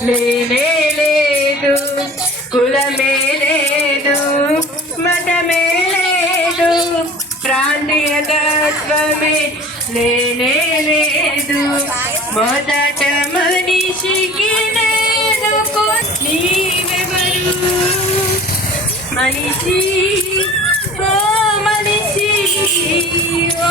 లేనే లేదు కులమే లేదు మతమే లేదు ప్రాంతీయతత్వమే లేనే లేదు మొదట మనిషికి లేదు నీవెవరు? మనిషి ఓ మనిషి ఓ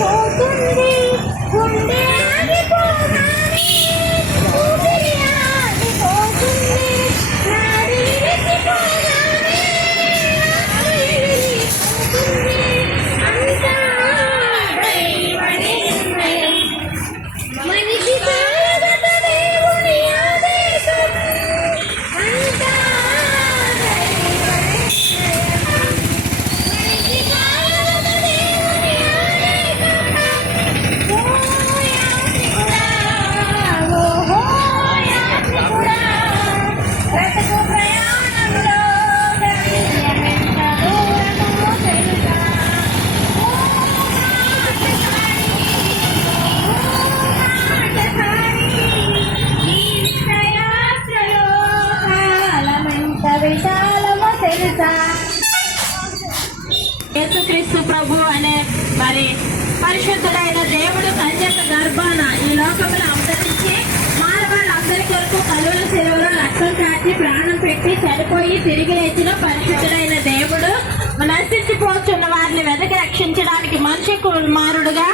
我跟你。యేసుక్రీస్తు ప్రభు అనే మరి పరిశుద్ధుడైన దేవుడు కన్యక గర్భాన ఈ లోకంలో అవతరించి మానవాళ్ళందరి కొరకు కలువల సెలవులో రక్తం కాచి ప్రాణం పెట్టి చనిపోయి తిరిగి లేచిన పరిశుద్ధుడైన దేవుడు నశించిపోతున్న వారిని వెదకి రక్షించడానికి మనిషి కుమారుడుగా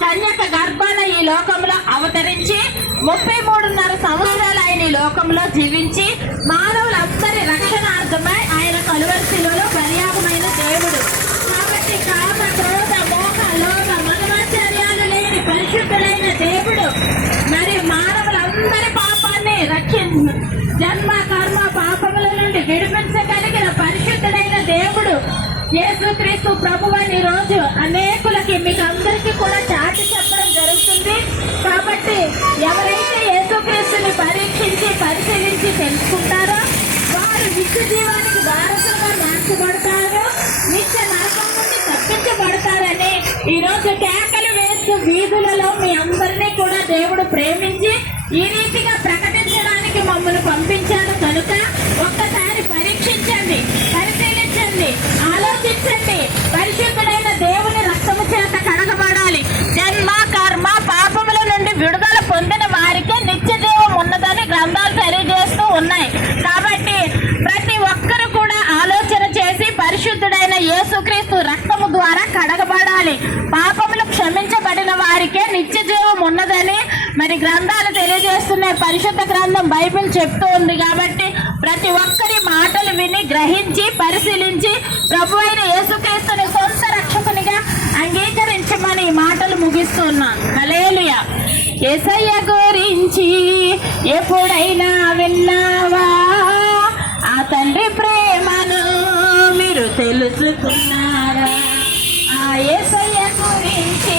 కన్యక గర్భాల ఈ లోకంలో అవతరించి ముప్పై మూడున్నర సంవత్సరాలు ఆయన ఈ లోకంలో జీవించి మానవులందరి రక్షణార్థమై ఆయన కలువర్శిలో శిలువలో పర్యాగమైన దేవుడు. కాబట్టి కామ క్రోధ మోహ లోక మనమాచార్యాలు లేని పరిశుద్ధులైన అని అనేకులకి మీకు అందరికీ కూడా చాటి చెప్పడం జరుగుతుంది. కాబట్టి ఎవరైతే యేసుక్రీస్తుని పరీక్షించి పరిశీలించి తెలుసుకుంటారో వారు నిత్య జీవానికి వారసులుగా మార్చబడతారు. నిత్య నరకం నుండి తప్పించబడతారని ఈ రోజు కేకలు వేస్తూ వీధులలో మీ అందరినీ కూడా దేవుడు ప్రేమించి ఈ రీతిగా ప్రకటించడానికి మమ్మల్ని పంపించారు కనుక ఒక్క నిత్యజీవం నిత్య జీవం ఉన్నదని మరి గ్రంథాలు తెలియజేస్తున్నాయి. పరిశుద్ధ గ్రంథం బైబిల్ చెప్తూ ఉంది కాబట్టి ప్రతి ఒక్కరి మాటలు విని గ్రహించి పరిశీలించి ప్రభు అయిన యేసుక్రీస్తుని సొంత రక్షకునిగా అంగీకరించమని ఈ మాటలు ముగిస్తున్నాను. హల్లెలూయా. యేసయ్య గురించి ఎప్పుడైనా విన్నావా? ఆ తండ్రి ప్రేమను మీరు తెలుసుకున్నారా? ఆ యేసయ్య గురించి